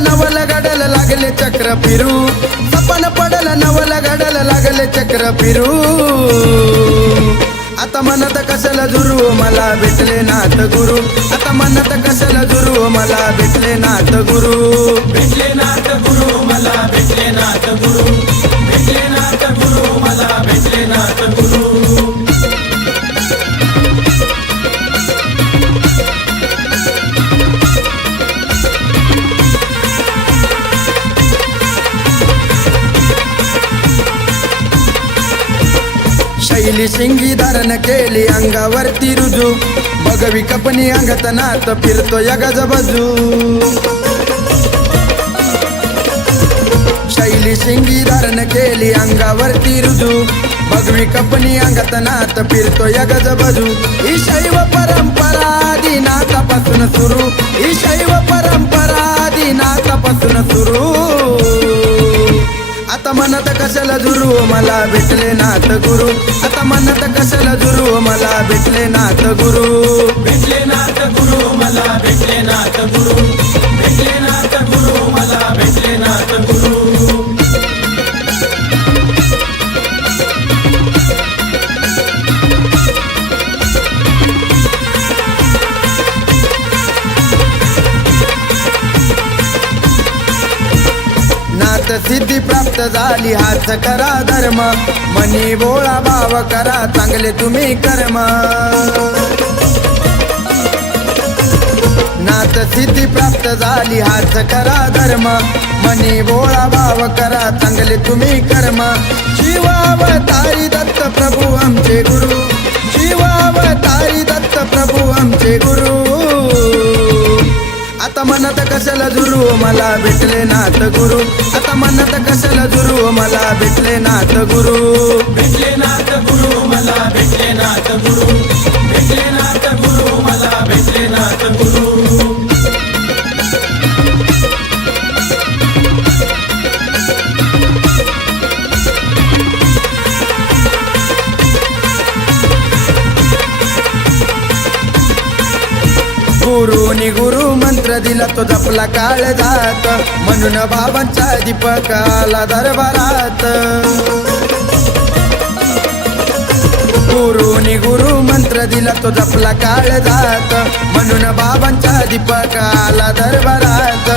नवल गडल लागले चक्र फिरू. सपन पडल नवल गडल लागले चक्र फिरू. आता म्हणत कशाला जुरू मला भेटले नाथ गुरु. आता म्हणत कशाला जुरू मला भेटले नाथ गुरु. आपली शिंगी धारण केली अंगावरती रुजू. बघवी कपनी अंगत नाथ फिरतो या गजबजू. शैली शिंगी धारण केली अंगावरती रुजू. बघवी कपनी अंगत नाथ फिरतो या गजबजू. ही शैव परंपरा दिनाथापासून सुरू. ही शैव म्हणत कशाला जुरू हो, मला भेटले नाथ गुरु. आता म्हणत कशाला जुरू हो, मला भेटले नाथ गुरु. भेटले नाथ गुरु मला भेटले नाथ गुरु. भेटले नाथ गुरु मला भेटले नाथ गुरु. नाथ सिद्धी प्राप्त झाली हाच करा धर्म. मनी बोळा भाव करा चांगले तुम्ही कर्म. नाथ सिद्धी प्राप्त झाली हाच करा धर्म. मनी बोळा भाव करा चांगले तुम्ही कर्म. शिवावतारी दत्त प्रभू आमचे गुरु. कशाला जुरू हो मला भेटले नाथ गुरु? आता म्हणत कशाला जुरू हो मला भेटले नाथ गुरु? भेटले नाथ गुरु हो मला भेटले नाथ गुरु. भेटले नाथ गुरु मला भेटले नाथ गुरु. गुरुनी गुरु मंत्र दिला तो जपला काळ जात. म्हणून बाबांच्या दीपकाला दरबारात. गुरुनी गुरु मंत्र दिला तो जपला काळ जात. म्हणून बाबांच्या दीपकाला दरबारात.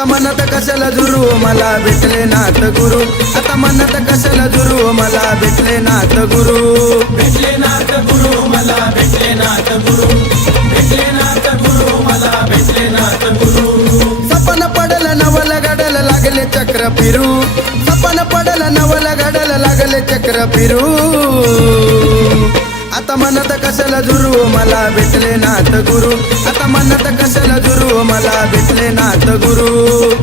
आता म्हणत कशाला जुरू? मला भेटले नाथ गुरु. आता म्हणत कशाला जुरू? मला भेटले नाथ गुरु. भेटले नाथ गुरु मला भेटले नाथ गुरु. भेटले नाथ गुरु मला भेटले नाथ गुरु. सपन पडल नवल घडल लागले चक्र फिरू. सपन पडल नवल घडल लागले चक्र फिरू. आता म्हणत कशाला जुरू? मला भेटले नाथ गुरु. आता म्हणत कशाला जुरू? मला भेटले नाथ गुरु.